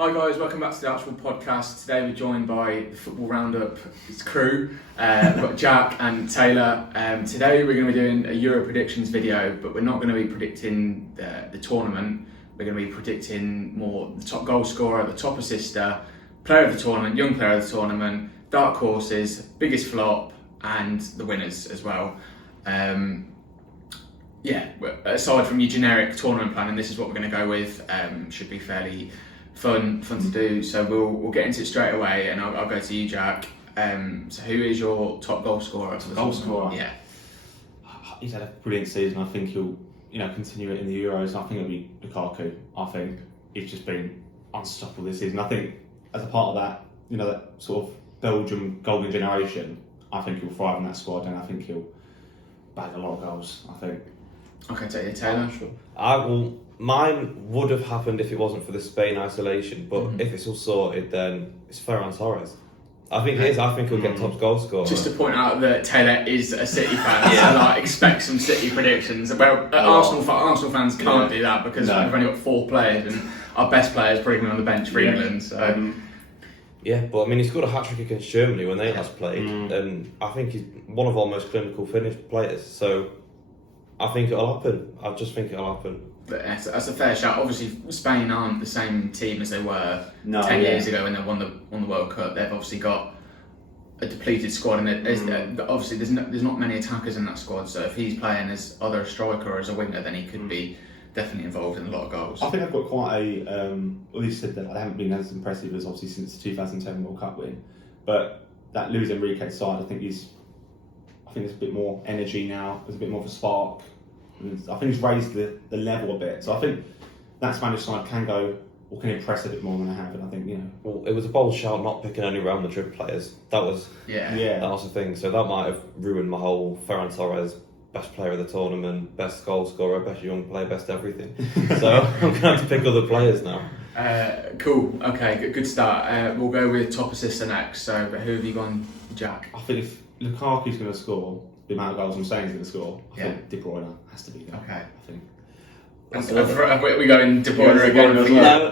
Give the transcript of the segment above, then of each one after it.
Hi guys, welcome back to the Archball podcast. Today we're joined by the Football Roundup crew. We've got Jack and Taylor. Today we're going to be doing a Euro predictions video, but we're not going to be predicting the tournament. We're going to be predicting more the top goal scorer, the top assister, player of the tournament, young player of the tournament, dark horses, biggest flop, and the winners as well. Aside from your generic tournament planning, this is what we're going to go with. Should be fairly fun to do. So we'll get into it straight away, and I'll go to you, Jack. So who is your top goal scorer? Goal scorer. Yeah. He's had a brilliant season. I think he'll, continue it in the Euros. I think it'll be Lukaku. I think he's just been unstoppable this season. I think as a part of that, that sort of Belgium golden generation, I think he'll thrive in that squad, and I think he'll bag a lot of goals. I think. Okay, Taylor. Sure. Mine would have happened if it wasn't for the Spain isolation, but if it's all sorted, then it's Ferran Torres. I think it is. I think he'll get top goal scorer. Just to point out that Taylor is a City fan, so expect some City predictions. Well, Arsenal fans can't do that because we've only got 4 players, and our best player is probably on the bench for England. So. Yeah, but he scored a hat-trick against Germany when they last played, and I think he's one of our most clinical finished players. So I think it'll happen. I just think it'll happen. But that's a fair shout. Obviously, Spain aren't the same team as they were 10 years ago when they won the World Cup. They've obviously got a depleted squad, and there's not many attackers in that squad. So if he's playing as either a striker or as a winger, then he could be definitely involved in a lot of goals. I think they've got quite a. Well, you said that they haven't been as impressive as obviously since the 2010 World Cup win, but that Luis Enrique side, I think there's a bit more energy now. There's a bit more of a spark. I think he's raised the level a bit, so I think that Spanish side can impress a bit more than they have, and I think Well, it was a bold shout not picking any Real Madrid players. That was the thing. So that might have ruined my whole Ferran Torres, best player of the tournament, best goal scorer, best young player, best everything. So I'm going to have to pick other players now. Cool. Okay, good start. We'll go with top assister next. So, who have you gone, Jack? I think if Lukaku's going to score the amount of goals I'm saying he's going to score, I think De Bruyne has to be there. Okay. I think. We going De Bruyne again?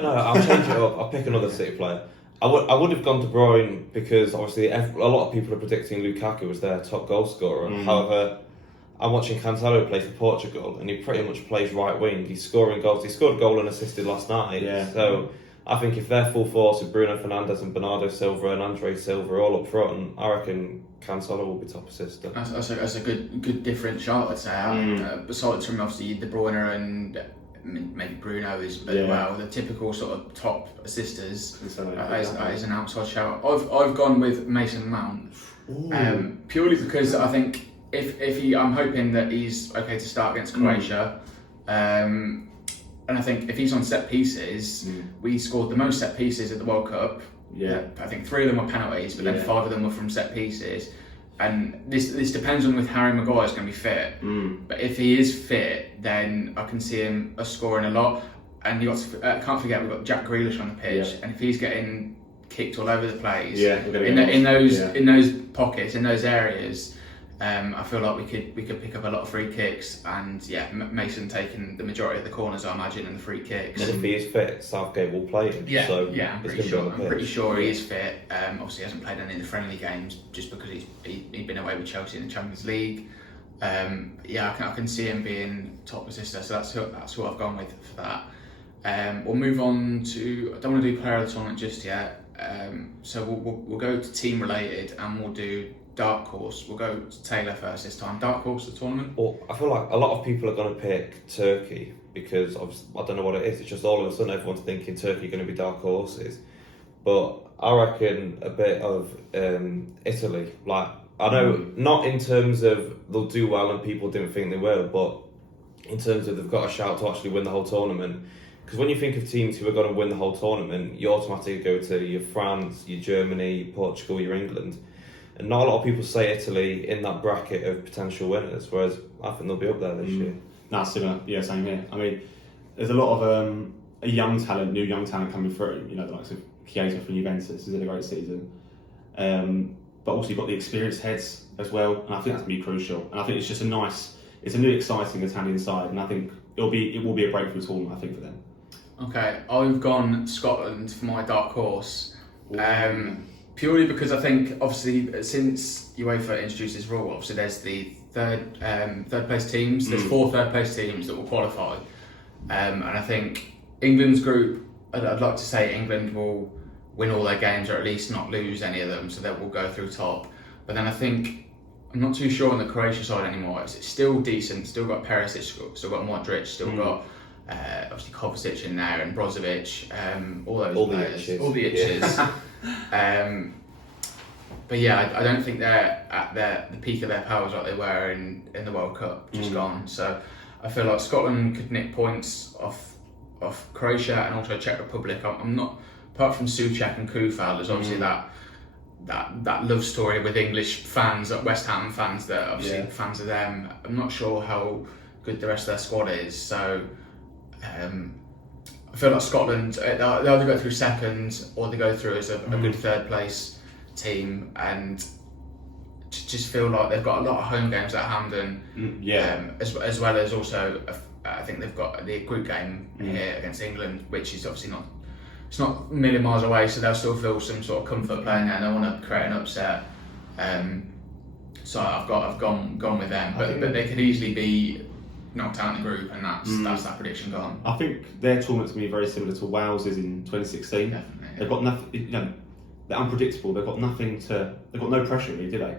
No, I'll change it up. I'll pick another City player. I would have gone De Bruyne because obviously a lot of people are predicting Lukaku as their top goal scorer. However, I'm watching Cancelo play for Portugal, and he pretty much plays right wing. He's scoring goals. He scored a goal and assisted last night. Yeah. So I think if they're full force with Bruno Fernandes and Bernardo Silva and Andre Silva all up front, I reckon Cancelo will be top assister. That's a good different shot, I'd say. Besides from obviously De Bruyne and maybe Bruno as well, the typical sort of top assisters is an outside shout. I've gone with Mason Mount, purely because I think I'm hoping that he's okay to start against Croatia. And I think if he's on set pieces, we scored the most set pieces at the World Cup. Yeah, I think 3 of them were penalties, but then 5 of them were from set pieces. And this depends on if Harry Maguire's going to be fit. But if he is fit, then I can see him scoring a lot. And can't forget we've got Jack Grealish on the pitch, and if he's getting kicked all over the place, in those pockets, in those areas. I feel like we could pick up a lot of free kicks, and Mason taking the majority of the corners, I imagine, and the free kicks. And if he is fit, Southgate will play him. I'm pretty sure he is fit. Obviously, he hasn't played any of the friendly games just because he'd been away with Chelsea in the Champions League. I can see him being top assister, so that's who I've gone with for that. We'll move on to. I don't want to do player of the tournament just yet, so we'll go to team related, and we'll do dark horse. We'll go to Taylor first this time. Dark horse of the tournament? Well, I feel like a lot of people are going to pick Turkey because I don't know what it is. It's just all of a sudden everyone's thinking Turkey are going to be dark horses. But I reckon a bit of Italy. Like, I know not in terms of they'll do well and people didn't think they will, but in terms of they've got a shout to actually win the whole tournament. Because when you think of teams who are going to win the whole tournament, you automatically go to your France, your Germany, your Portugal, your England. And not a lot of people say Italy in that bracket of potential winners, whereas I think they'll be up there this year. Similar. Yeah, same here. I mean, there's a lot of new young talent coming through. The likes of Chiesa from Juventus has had a great season. But also you've got the experienced heads as well, and I think that's going to be crucial. And I think it's just a new exciting Italian side, and I think it will be a breakthrough tournament, I think, for them. Okay, I've gone Scotland for my dark horse. Purely because I think, obviously, since UEFA introduced this rule, obviously there's the third place teams. There's 4 third place teams that will qualify, and I think England's group. I'd like to say England will win all their games, or at least not lose any of them, so that will go through top. But then I think I'm not too sure on the Croatia side anymore. It's still decent. Still got Perisic, still got Modric, still got. Obviously Kovacic in there and Brozovic, all those players, all the itches. But yeah, I don't think they're at the peak of their powers like they were in the World Cup, just gone. So I feel like Scotland could nick points off Croatia and also Czech Republic. I'm not, apart from Souček and Koufal, there's obviously that love story with English fans, West Ham fans, that obviously fans of them. I'm not sure how good the rest of their squad is, so. I feel like Scotland, they either go through second or they go through as a good third place team, and just feel like they've got a lot of home games at Hampden, as well as also I think they've got the group game here against England, which is obviously it's not a million miles away, so they'll still feel some sort of comfort playing there. They want to create an upset, so I've gone with them, but they could easily be knocked out in the group, and that's that prediction gone. I think their tournament's going to be very similar to Wales's in 2016. Definitely, They've got nothing, they're unpredictable. They've got no pressure really, do they?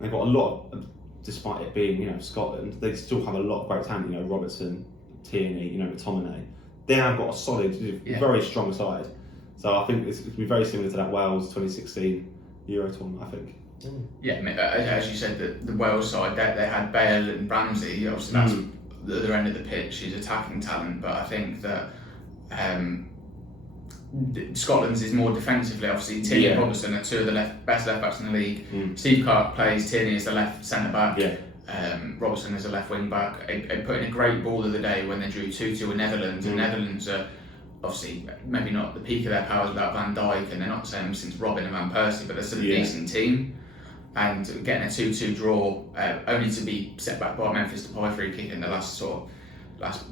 They've got a lot of, despite it being, Scotland, they still have a lot of great talent, Robertson, Tierney, McTominay. They have got a solid, very strong side. So I think it's going to be very similar to that Wales 2016 Euro tournament, I think. Yeah, as you said, the Wales side, they had Bale and Ramsey. Obviously, that's the other end of the pitch. He's attacking talent, but I think that Scotland's is more defensively. Obviously, Tierney and Robertson are 2 of the best left backs in the league. Steve Clark plays Tierney as the left centre back. Robertson as a left wing back. They put in a great ball the other day when they drew 2-2 with Netherlands. And Netherlands are obviously maybe not the peak of their powers without Van Dijk, and they're not the same since Robin and Van Persie, but they're still a decent team. And getting a 2-2 draw, only to be set back by Memphis Depay free kick in the last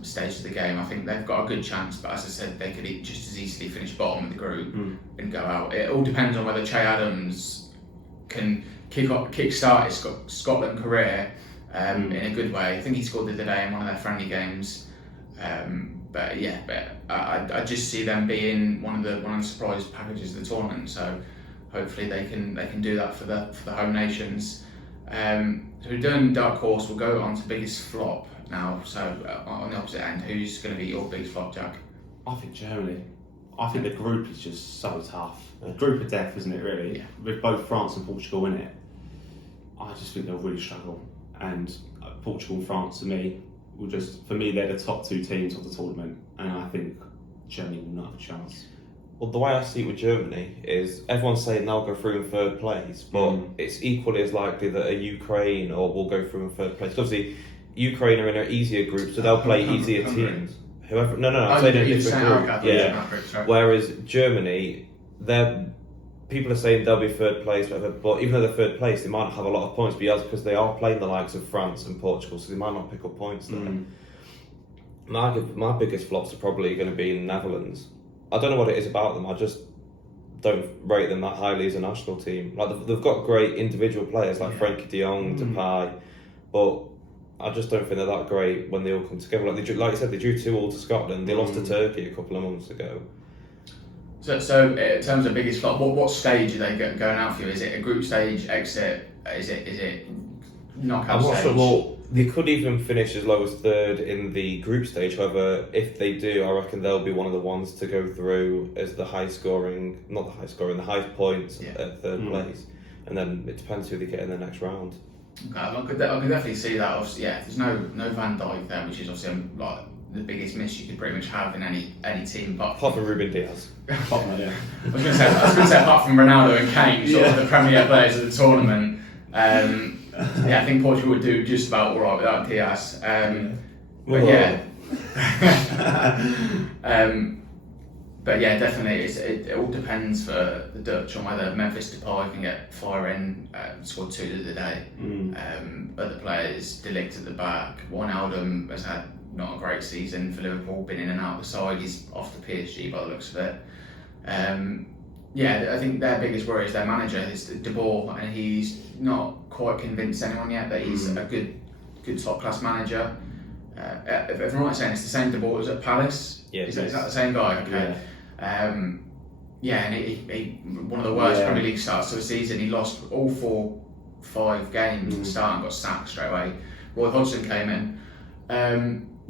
stage of the game. I think they've got a good chance, but as I said, they could just as easily finish bottom of the group and go out. It all depends on whether Che Adams can kick-start his Scotland career in a good way. I think he scored the other day in one of their friendly games. But I just see them being one of the surprise packages of the tournament. So hopefully they can do that for the home nations. So we've done dark horse. We'll go on to biggest flop now. So on the opposite end, who's going to be your biggest flop, Jack? I think Germany. I think the group is just so tough. A group of death, isn't it? Really, with both France and Portugal in it. I just think they'll really struggle. And Portugal and France, for me, they're the top 2 teams of the tournament, and I think Germany will not have a chance. Well, the way I see it with Germany is everyone's saying they'll go through in 3rd place, but it's equally as likely that a Ukraine will go through in 3rd place. Obviously, Ukraine are in an easier group, so they'll play easier teams. Whoever, I'm saying in a different group. Whereas Germany, people are saying they'll be 3rd place, whatever, but even though they're 3rd place, they might not have a lot of points because they are playing the likes of France and Portugal, so they might not pick up points there. My biggest flops are probably going to be in the Netherlands. I don't know what it is about them. I just don't rate them that highly as a national team. Like they've got great individual players like Frenkie de Jong, Depay, but I just don't think they're that great when they all come together. Like you said, they drew 2-2 to Scotland. They lost to Turkey a couple of months ago. So in terms of biggest flop, what stage are they going out for you? Is it a group stage exit? Is it knockout stage? I'm not sure. They could even finish as low as 3rd in the group stage. However, if they do, I reckon they'll be one of the ones to go through as the highest points at 3rd place. And then it depends who they get in the next round. Okay, I could definitely see that. Obviously, there's no Van Dijk there, which is obviously like the biggest miss you could pretty much have in any team. Apart from Ruben Diaz. I was going to say apart from Ronaldo and Kane, sort of the Premier players of the tournament. I think Portugal would do just about all right without Diaz. But definitely, it all depends for the Dutch on whether Memphis Depay can get firing. Scored 2 the other day. Other players, De Ligt at the back. Wijnaldum has had not a great season for Liverpool, been in and out of the side. He's off to PSG by the looks of it. Yeah, I think their biggest worry is their manager, is De Boer, and he's not quite convinced anyone yet that he's a good top class manager. If I'm right saying it's the same De Boer as at Palace, is that the same guy? Okay. Yeah, and he one of the worst Premier League starts to the season. He lost all 4-5 games at the start and got sacked straight away. Roy Hodgson came in.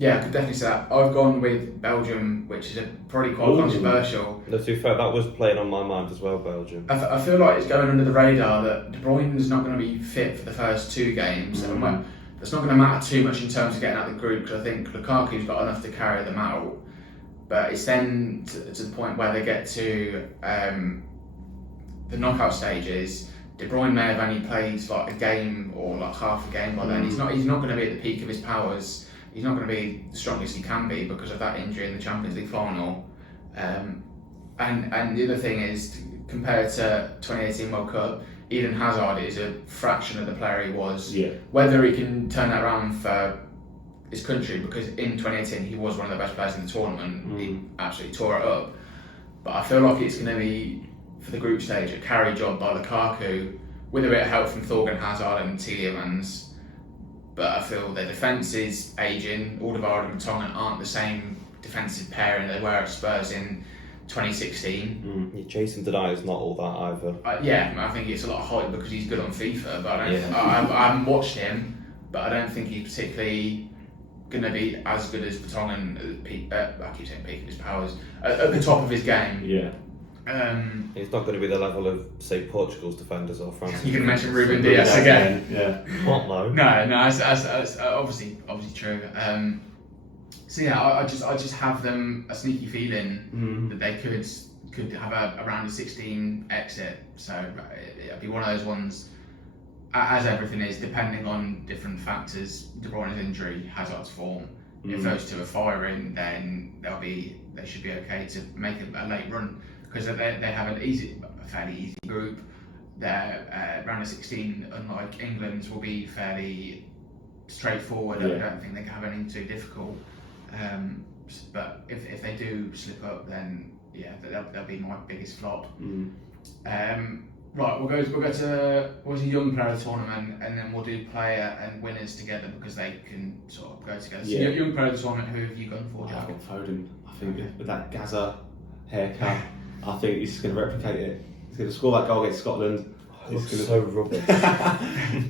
Yeah, I could definitely say that. I've gone with Belgium, which is probably quite controversial. No, to be fair, that was playing on my mind as well, Belgium. I feel like it's going under the radar that De Bruyne's not going to be fit for the first 2 games. And that's not going to matter too much in terms of getting out of the group, because I think Lukaku's got enough to carry them out. But it's then to the point where they get to the knockout stages. De Bruyne may have only played like a game or like half a game by then. He's not going to be at the peak of his powers. He's not going to be the strongest he can be because of that injury in the Champions League final. And the other thing is, compared to 2018 World Cup, Eden Hazard is a fraction of the player he was. Yeah. Whether he can turn that around for his country, because in 2018 he was one of the best players in the tournament. He absolutely tore it up. But I feel like it's going to be, for the group stage, a carry job by Lukaku with a bit of help from Thorgan Hazard and Tielemans. But I feel their defence is ageing. Alderweireld and Tongan aren't the same defensive pairing they were at Spurs in 2016. Jason Denayer is not all that either. Yeah, I think it's a lot of hype because he's good on FIFA, but I haven't watched him, but I don't think he's particularly going to be as good as Vertonghen. I keep saying peak of his powers, at the top of his game. Yeah. It's not going to be the level of, say, Portugal's defenders or France. You can mention Ruben Dias again. Yeah. What though? No, that's obviously true. So yeah, I just have them a sneaky feeling that they could have around a 16 exit. So it'd be one of those ones, as everything is, depending on different factors. De Bruyne's injury, Hazard's form. If those two are firing, then they should be okay to make a late run, because they have a fairly easy group. Their round of 16, unlike England's, will be fairly straightforward. I don't think they can have anything too difficult. But if they do slip up, then yeah, that'll be my biggest flop. Right, we'll go to what's a young player of the tournament, and then we'll do player and winners together because they can sort of go together. So young player of the tournament, who have you gone for, Jack? I've got Foden. I think with that Gaza haircut, I think he's just going to replicate it. He's going to score that goal against Scotland. It's so rubbish.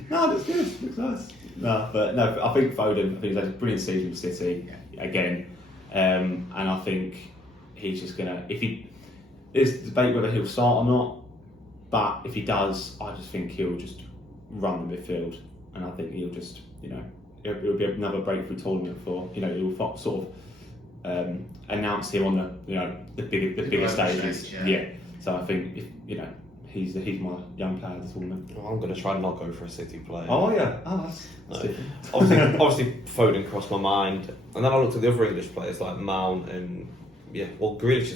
No, that's good. Looks nice. No, I think Foden. I think he's had a brilliant season for City again, and I think he's just going to. There's debate whether he'll start or not. But if he does, I just think he'll just run the midfield, and I think he'll just, it'll be another breakthrough tournament for, he'll sort of announce him on the bigger stages. Yeah. So I think he's my young player of the tournament. Well, I'm going to try and not go for a City player. Oh yeah. Oh, that's different. Obviously, Foden crossed my mind, and then I looked at the other English players like Mount and Grealish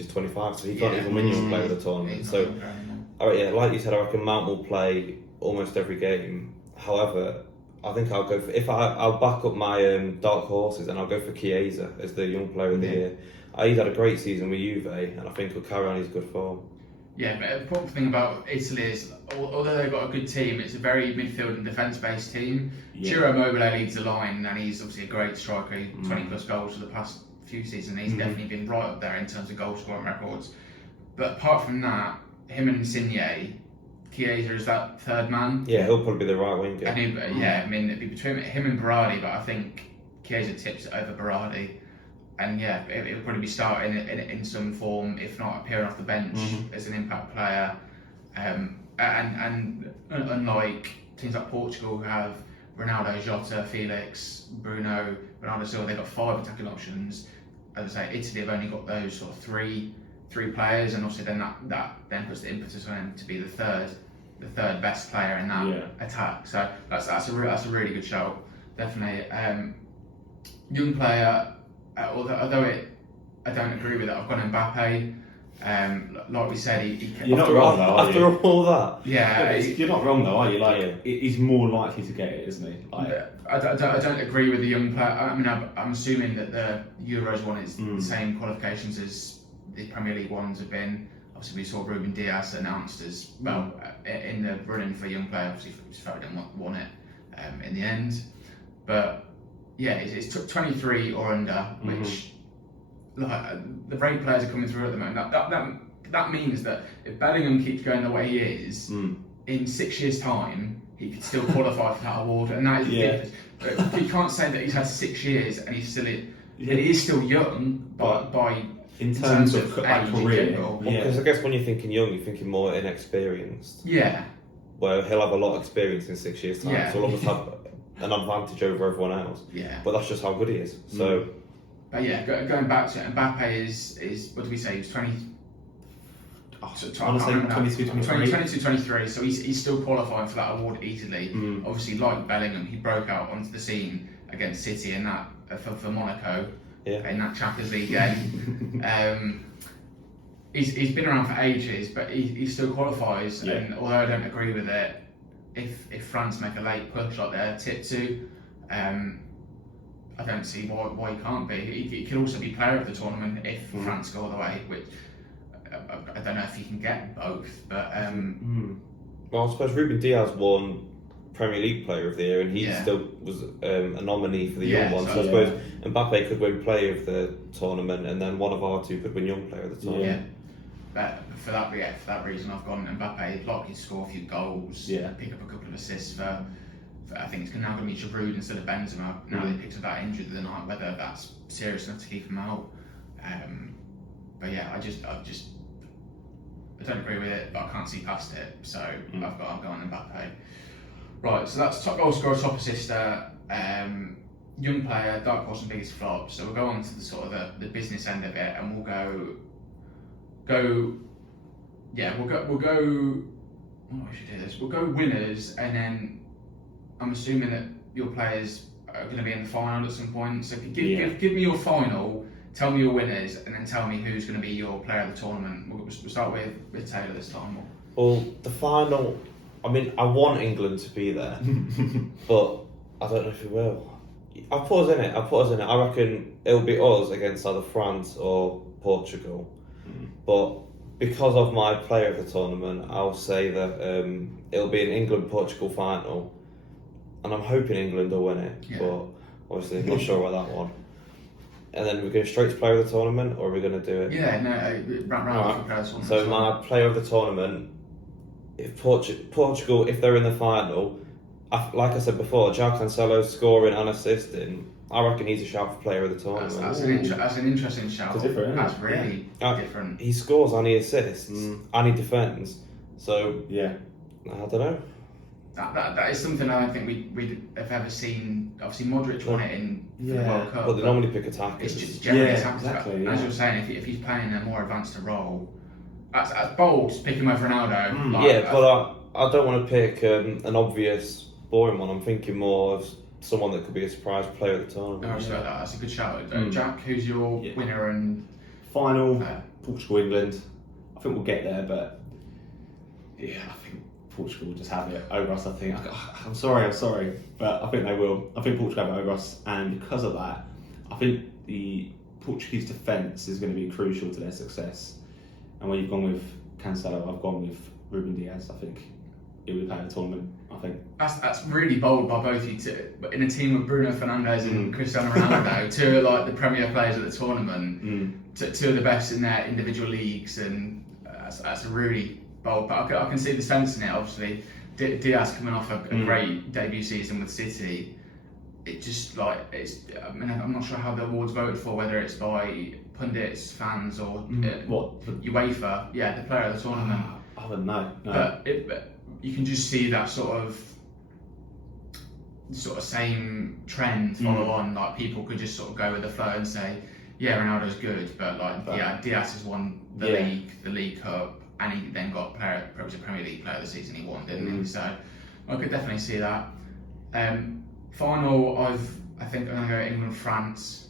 is 25, so he can't even win Young Player of the tournament. So. Like you said, I reckon Mount will play almost every game. However, I think I'll go for, I'll back up my dark horses, and I'll go for Chiesa as the young player of the year. He's had a great season with Juve, and I think he'll carry on his good form. Yeah, but the important thing about Italy is, although they've got a good team, it's a very midfield and defence based team. Ciro Immobile leads the line, and he's obviously a great striker. 20 plus goals for the past few seasons. He's definitely been right up there in terms of goal scoring records. But apart from that, him and Insigne, Chiesa is that third man. Yeah, he'll probably be the right winger. It'd be between him and Berardi, but I think Chiesa tips it over Berardi. And it'll probably be starting in some form, if not appearing off the bench as an impact player. And unlike teams like Portugal, who have Ronaldo, Jota, Felix, Bruno, Bernardo Silva, they've got 5 attacking options. As I say, Italy have only got those sort of three players, and obviously then that then puts the impetus on him to be the third best player in that attack. So that's a really good shout, definitely. Young player, although I don't agree with it. I've gone Mbappe. Like we said, You're not wrong though, are you? After all that, yeah, You're not wrong though, are you? Like, he's more likely to get it, isn't he? Like, I don't agree with the young player. I mean, I'm assuming that the Euros one is the same qualifications as the Premier League ones have been. Obviously, we saw Ruben Diaz announced as well in the running for young player. Obviously, Foden won it in the end. But yeah, it's 23 or under, which like the rate players are coming through at the moment. That means that if Bellingham keeps going the way he is, in 6 years' time, he could still qualify for that award, and that is but you can't say that he's had 6 years and he's still and he is still young, but by in terms of age career, in general. because I guess when you're thinking young, you're thinking more inexperienced. Yeah. Where he'll have a lot of experience in 6 years' time, so he'll almost have an advantage over everyone else. Yeah. But that's just how good he is. So. But yeah, going back to it, Mbappe is what did we say? He was 20. honestly, 22, 23. 22, 23, so he's still qualifying for that award easily. Obviously, like Bellingham, he broke out onto the scene against City in that for Monaco in that Champions League game. He's been around for ages, but he still qualifies. And although I don't agree with it, if France make a late push like they're tipped to, I don't see why he can't be. He could also be player of the tournament if France go all the way, which I don't know if he can get both. But well, I suppose Ruben Diaz won Premier League Player of the Year, and he still was a nominee for the young one. So I suppose Mbappe could win Player of the Tournament, and then one of our two could win Young Player of the Tournament. Yeah. But for that reason, I've gone Mbappe. Likely to score a few goals, pick up a couple of assists for I think it's now going to be Giroud instead of Benzema. Now they picked up that injury the night, whether that's serious enough to keep him out. But yeah, I don't agree with it, but I can't see past it. So I'm going Mbappe. Right, so that's top goal scorer, top assister, young player, dark horse and biggest flop. So we'll go on to the sort of the business end of it, and we'll go. Oh, we should do this. We'll go winners, and then I'm assuming that your players are going to be in the final at some point. So give me your final, tell me your winners, and then tell me who's going to be your player of the tournament. We'll start with Taylor this time. Well, the final, I mean, I want England to be there, but I don't know if we will. I'll put us in it. I reckon it'll be us against either France or Portugal. But because of my player of the tournament, I'll say that it'll be an England-Portugal final. And I'm hoping England will win it, but obviously I'm not sure about that one. And then we're going straight to player of the tournament, or are we going to do it? Yeah, no, round player of the tournament. So my player of the tournament, if Portugal, if they're in the final, like I said before, João Cancelo scoring and assisting, I reckon he's a shout for player of the tournament. That's an interesting shout. That's really different. He scores and he assists and he defends. So I don't know. That is something I don't think we have ever seen. Obviously, Modric won it in the World Cup. But they normally pick attackers. It's just generally attackers. Exactly, As you're saying, if he's playing a more advanced role, that's bold. Just pick him over Ronaldo. But I don't want to pick an obvious boring one. I'm thinking more of someone that could be a surprise player of the tournament. I respect that. That's a good shout. Jack, who's your winner and final? Portugal, England. I think we'll get there, but I think Portugal will just have it over us. I think. I'm sorry, but I think they will. I think Portugal have it over us, and because of that, I think the Portuguese defence is going to be crucial to their success. And when you've gone with Cancelo, I've gone with Ruben Diaz. I think it would play the tournament. I think that's really bold by both of you two. But in a team with Bruno Fernandes and Cristiano Ronaldo, two of like the premier players at the tournament, two of the best in their individual leagues, and that's really bold. But I can see the sense in it. Obviously, Diaz coming off a great debut season with City. It just I mean, I'm not sure how the award's voted for, whether it's by pundits, fans, or UEFA. Yeah, the player of the tournament. I don't know. No. But you can just see that sort of same trend follow on. Like people could just sort of go with the flow and say, yeah, Ronaldo's good, but Diaz has won the League Cup, and he then got Premier League Player of the Season. He won, didn't he? So I could definitely see that. Final, I think I'm going to go England France.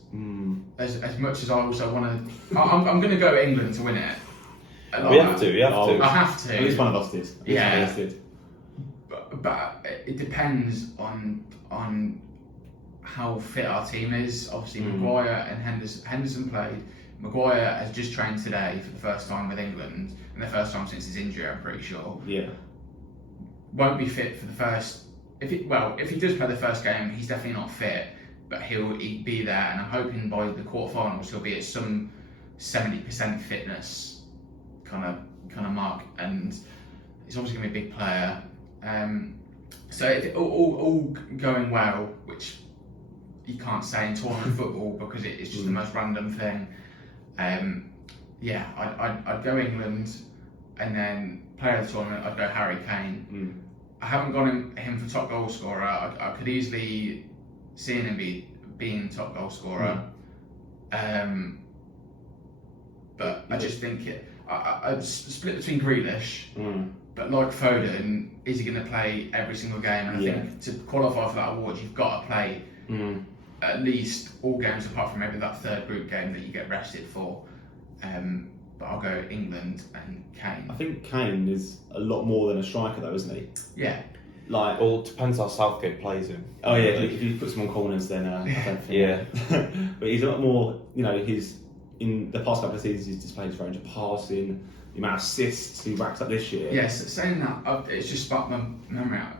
As much as I also want to, I'm going to go England to win it. We have to. I have to. At least one of us did. Yeah. Did. But it depends on how fit our team is. Obviously, Maguire and Henderson played. Maguire has just trained today for the first time with England, and the first time since his injury, I'm pretty sure. Yeah. Won't be fit for the first. If he does play the first game, he's definitely not fit, but he'll be there, and I'm hoping by the quarterfinals he'll be at some 70% fitness kind of mark, and he's obviously going to be a big player. So if it all going well, which you can't say in tournament football because it's just the most random thing. I'd go England, and then player of the tournament I'd go Harry Kane. I haven't gone him for top goal scorer. I could easily see him being top goal scorer. But I just think I'd split between Grealish. But like Foden, is he going to play every single game? And I think to qualify for that award, you've got to play at least all games apart from maybe that third group game that you get rested for. But I'll go England and Kane. I think Kane is a lot more than a striker, though, isn't he? Yeah. Like, well, it depends how Southgate plays him. Oh yeah, if he puts him on corners, then I don't think. Yeah. But he's a lot more. He's in the past couple of seasons he's displayed his range of passing, the amount of assists he racks up this year. Yes, saying that, it's just sparked my memory out.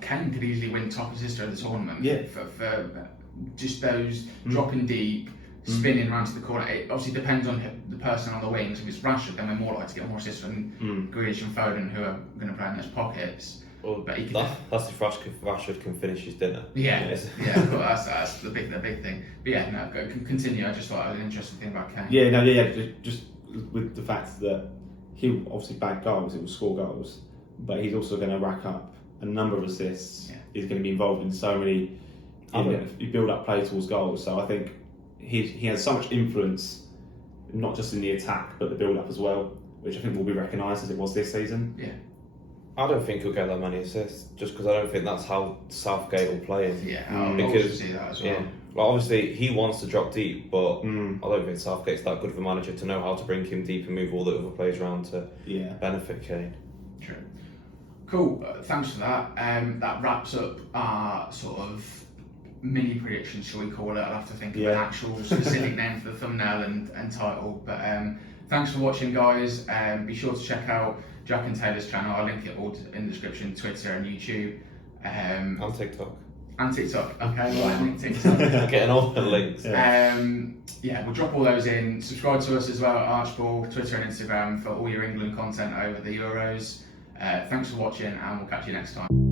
Kane could easily win top assister of the tournament. Yeah. For just those dropping deep, spinning round to the corner. It obviously depends on the person on the wings. If it's Rashford, then we're more likely to get more assists than Grealish and Foden, who are going to play in those pockets. Well, but he that's if Rashford can finish his dinner. Yeah, well, that's the big thing. But yeah, no, continue. I just thought it was an interesting thing about Kane. Just with the fact that he'll obviously bag goals, he will score goals, but he's also going to rack up a number of assists. Yeah. He's going to be involved in so many. You build up play towards goals, so I think he has so much influence, not just in the attack but the build up as well, which I think will be recognised as it was this season. Yeah. I don't think he'll get that many assists, just because I don't think that's how Southgate will play him. Yeah, I'll because see that as well. Yeah, well, obviously he wants to drop deep, but I don't think Southgate's that good of a manager to know how to bring him deep and move all the other players around to benefit Kane. True. Cool. Thanks for that. That wraps up our sort of mini predictions, shall we call it? I'll have to think of an actual specific name for the thumbnail and title. But thanks for watching, guys. Be sure to check out Jack and Taylor's channel. I'll link it all in the description, Twitter and YouTube. And TikTok. And TikTok. Okay, right, link TikTok. Getting all the links. We'll drop all those in. Subscribe to us as well at Archball, Twitter and Instagram for all your England content over the Euros. Thanks for watching, and we'll catch you next time.